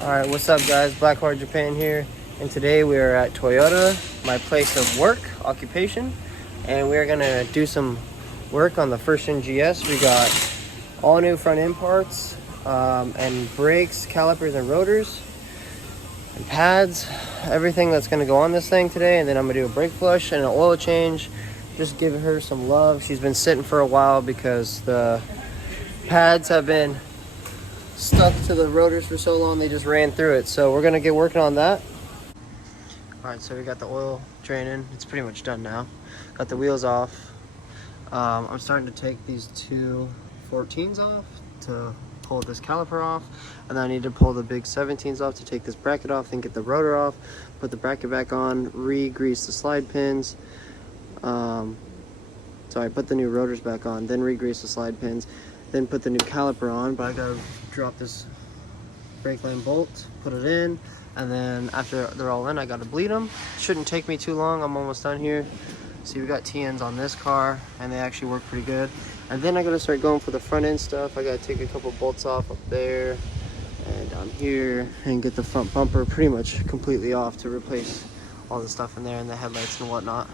Alright, what's up guys? Blackheart Japan here, and today we are at Toyota, my place of work, occupation, and we are going to do some work on the first gen GS. We got all new front end parts, and brakes, calipers, and rotors, and pads, everything that's going to go on this thing today. And then I'm going to do a brake flush and an oil change, just give her some love. She's been sitting for a while because the pads have been stuck to the rotors for so long they just ran through it. So we're gonna get working on that. All right, so we got the oil draining. It's pretty much done now. Got the wheels off. I'm starting to take these two 14s off to pull this caliper off, and then I need to pull the big 17s off to take this bracket off, then get the rotor off, put the bracket back on, re-grease the slide pins. Sorry, put the new rotors back on, then re-grease the slide pins, then put the new caliper on. But I gotta drop this brake line bolt, put it in, and then after they're all in, I gotta bleed them. Shouldn't take me too long. I'm almost done here. See, we got TNs on this car, and they actually work pretty good. And then I gotta start going for the front end stuff. I gotta take a couple bolts off up there and down here, and get the front bumper pretty much completely off to replace all the stuff in there and the headlights and whatnot.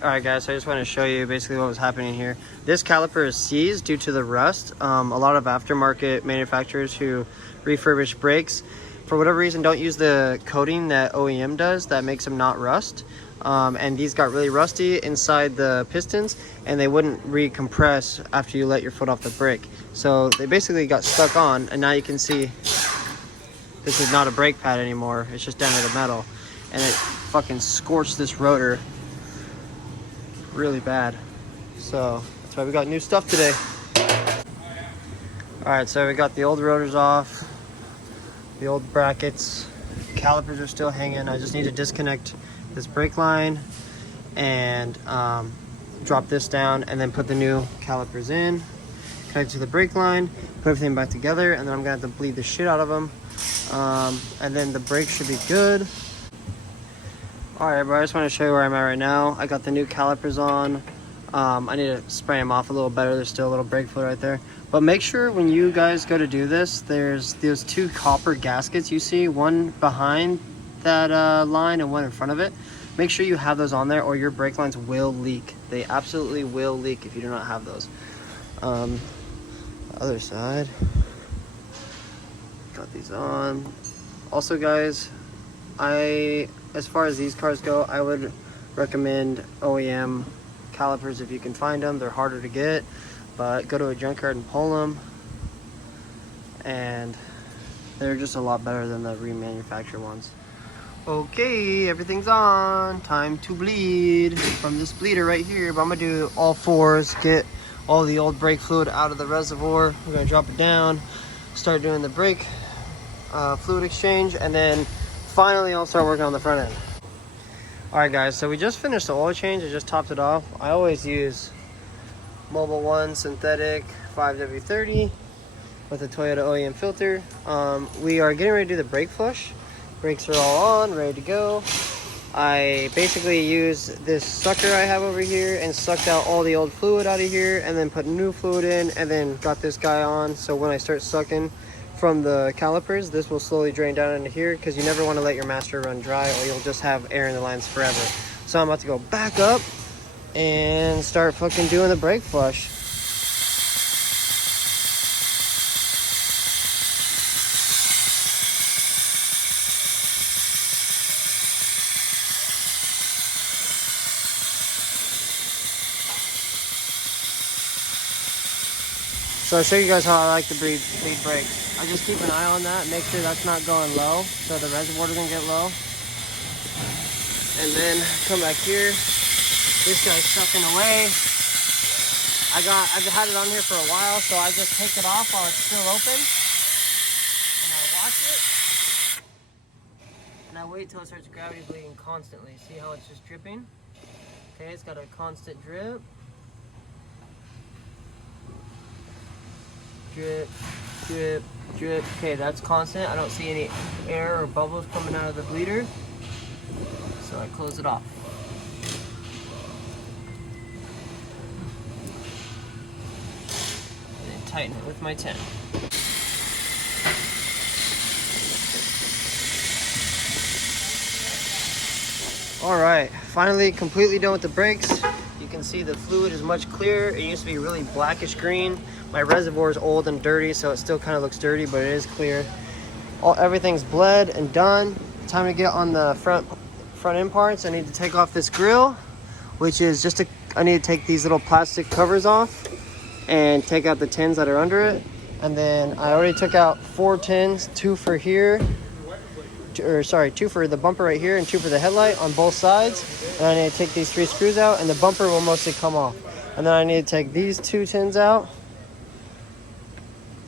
Alright guys, so I just want to show you basically what was happening here. This caliper is seized due to the rust. A lot of aftermarket manufacturers who refurbish brakes, for whatever reason, don't use the coating that OEM does that makes them not rust. And these got really rusty inside the pistons, and they wouldn't recompress after you let your foot off the brake. So they basically got stuck on, and now you can see this is not a brake pad anymore. It's just down to the metal, and it fucking scorched this rotor really bad. So that's why we got new stuff today. All right, so we got the old rotors off, the old brackets, calipers are still hanging. I just need to disconnect this brake line and drop this down, and then put the new calipers in, connect to the brake line, put everything back together, and then I'm gonna have to bleed the shit out of them, and then the brakes should be good. Alright, but I just want to show you where I'm at right now. I got the new calipers on. I need to spray them off a little better. There's still a little brake fluid right there. But make sure when you guys go to do this, there's those two copper gaskets you see, one behind that line and one in front of it. Make sure you have those on there, or your brake lines will leak. They absolutely will leak if you do not have those. Other side. Got these on. Also guys, as far as these cars go, I would recommend OEM calipers if you can find them. They're harder to get, but go to a junkyard and pull them, and they're just a lot better than the remanufactured ones. Okay, everything's on. Time to bleed from this bleeder right here, but I'm gonna do all fours, get all the old brake fluid out of the reservoir. We're gonna drop it down, start doing the brake fluid exchange, and then finally I'll start working on the front end. Alright guys, so we just finished the oil change. I just topped it off. I always use Mobil 1 synthetic 5W30 with a Toyota OEM filter. We are getting ready to do the brake flush. Brakes are all on, ready to go. I basically used this sucker I have over here and sucked out all the old fluid out of here, and then put new fluid in, and then got this guy on. So when I start sucking from the calipers, this will slowly drain down into here, because you never want to let your master run dry, or you'll just have air in the lines forever. So I'm about to go back up and start fucking doing the brake flush. So I'll show you guys how I like to bleed brakes. I just keep an eye on that, make sure that's not going low, so the reservoir doesn't get low. And then come back here. This guy's sucking away. I've had it on here for a while, so I just take it off while it's still open, and I watch it, and I wait till it starts gravity bleeding constantly. See how it's just dripping? Okay, it's got a constant drip. Drip, drip, drip. Okay, that's constant. I don't see any air or bubbles coming out of the bleeder, so I close it off. And then tighten it with my 10. All right, finally completely done with the brakes. You can see the fluid is much clearer. It used to be really blackish green. My reservoir is old and dirty, so it still kind of looks dirty, but it is clear. Everything's bled and done. Time to get on the front end parts. I need to take off this grill, which is just I need to take these little plastic covers off and take out the tins that are under it. And then I already took out 4 tins, 2 for here, 2 for the bumper right here and 2 for the headlight on both sides. And I need to take these 3 screws out, and the bumper will mostly come off. And then I need to take these 2 tins out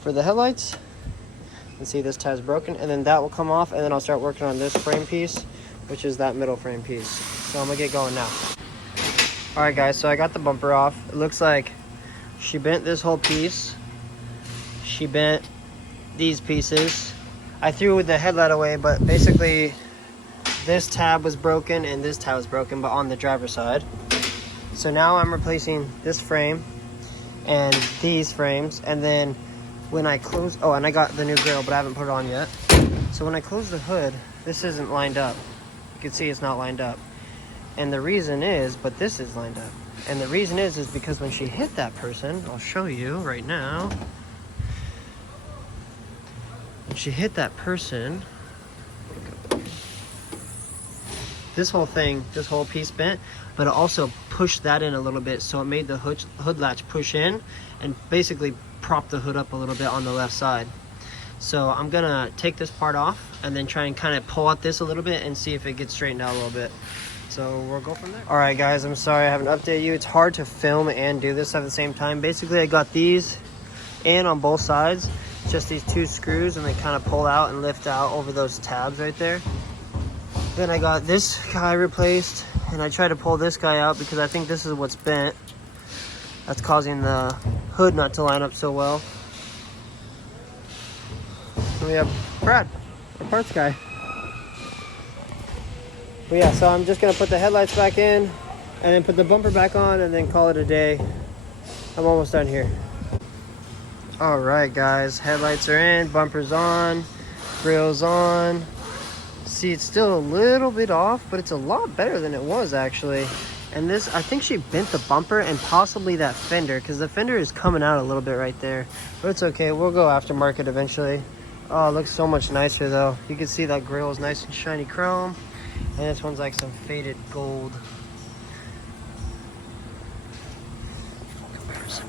for the headlights. And see, this tab's broken, and then that will come off, and then I'll start working on this frame piece, which is that middle frame piece. So I'm gonna get going now. All right guys, so I got the bumper off. It looks like she bent this whole piece. She bent these pieces. I threw the headlight away, but basically this tab was broken and this tab was broken, but on the driver's side. So now I'm replacing this frame and these frames, and then when I close, oh, and I got the new grill, but I haven't put it on yet. So when I close the hood, this isn't lined up. You can see it's not lined up. And the reason is, but this is lined up. And the reason is because when she hit that person, I'll show you right now. When she hit that person, this whole thing, this whole piece bent, but it also pushed that in a little bit, so it made the hood latch push in and basically prop the hood up a little bit on the left side. So I'm gonna take this part off and then try and kind of pull out this a little bit and see if it gets straightened out a little bit. So we'll go from there. All right guys, I'm sorry I haven't updated you. It's hard to film and do this at the same time. Basically I got these in on both sides, just these 2 screws, and they kind of pull out and lift out over those tabs right there. Then I got this guy replaced, and I tried to pull this guy out because I think this is what's bent. That's causing the hood not to line up so well. And we have Brad, our parts guy. But yeah, so I'm just gonna put the headlights back in and then put the bumper back on and then call it a day. I'm almost done here. All right guys, headlights are in, bumper's on, grill's on. See, it's still a little bit off, but it's a lot better than it was actually. And this, I think she bent the bumper and possibly that fender, because the fender is coming out a little bit right there. But it's okay, we'll go aftermarket eventually. Oh, it looks so much nicer though. You can see that grill is nice and shiny chrome. And this one's like some faded gold. Comparison.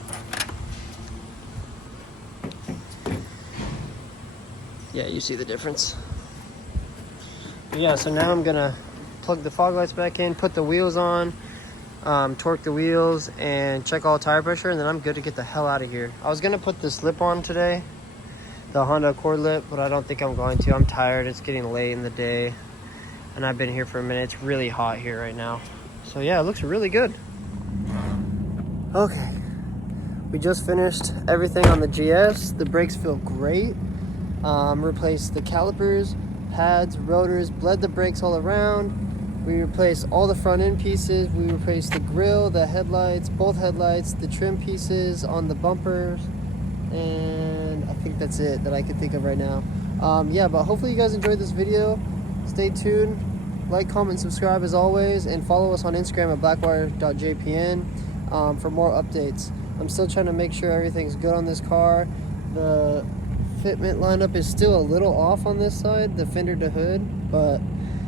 Yeah, you see the difference. Yeah, so now I'm gonna plug the fog lights back in, put the wheels on, torque the wheels, and check all tire pressure, and then I'm good to get the hell out of here. I was gonna put this lip on today, the Honda Accord lip, but I don't think I'm going to. I'm tired, it's getting late in the day, and I've been here for a minute. It's really hot here right now. So yeah, it looks really good. Okay, we just finished everything on the GS. The brakes feel great. Replaced the calipers, pads, rotors, bled the brakes all around. We replaced all the front end pieces. We replaced the grill, the headlights, both headlights, the trim pieces on the bumpers, and I think that's it that I can think of right now. Yeah, but hopefully you guys enjoyed this video. Stay tuned, like, comment, subscribe as always, and follow us on Instagram at blackwire.jpn for more updates. I'm still trying to make sure everything's good on this car. The fitment lineup is still a little off on this side, the fender to hood, but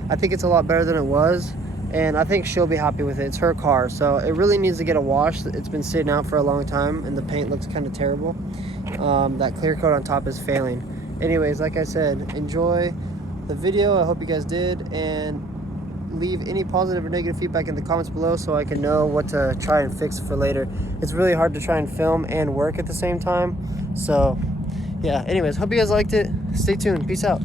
I think it's a lot better than it was, and I think she'll be happy with it. It's her car, so it really needs to get a wash. It's been sitting out for a long time and the paint looks kind of terrible. That clear coat on top is failing. Anyways, like I said, enjoy the video. I hope you guys did, and leave any positive or negative feedback in the comments below so I can know what to try and fix for later. It's really hard to try and film and work at the same time, so yeah, anyways, hope you guys liked it. Stay tuned. Peace out.